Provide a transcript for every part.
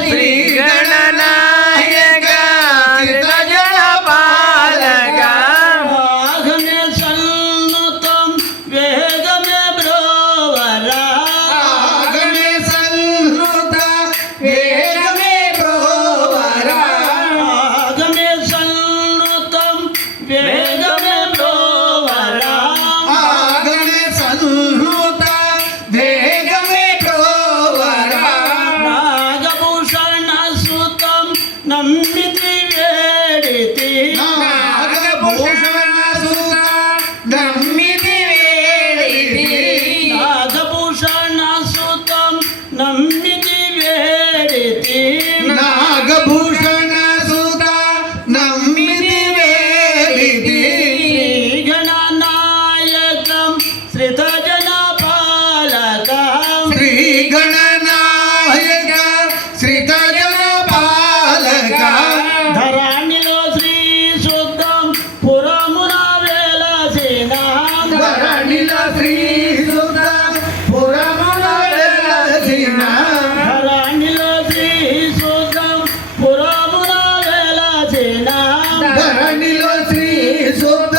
Yeah. ధరణిల Shri సుత పురముల వెలసిన ధరణిల శ్రీ సుత పురముల వెలసిన ధరణిల శ్రీ సుత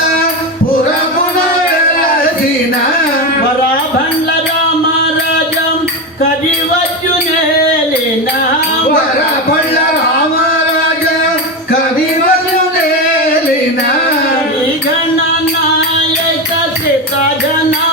ಕಾಜನಾ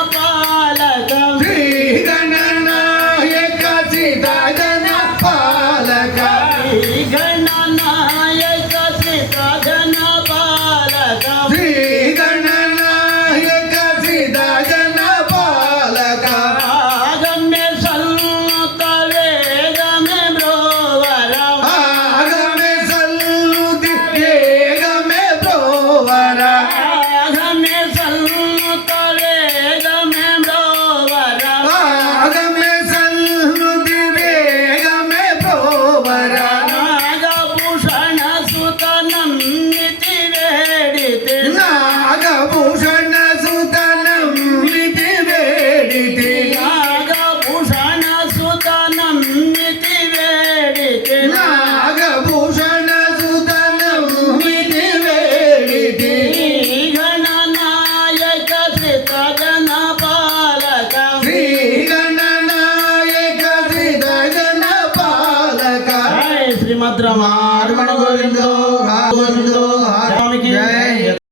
శ్రీమద్రమారమణ గోవిందో గోవిందో స్వామికి.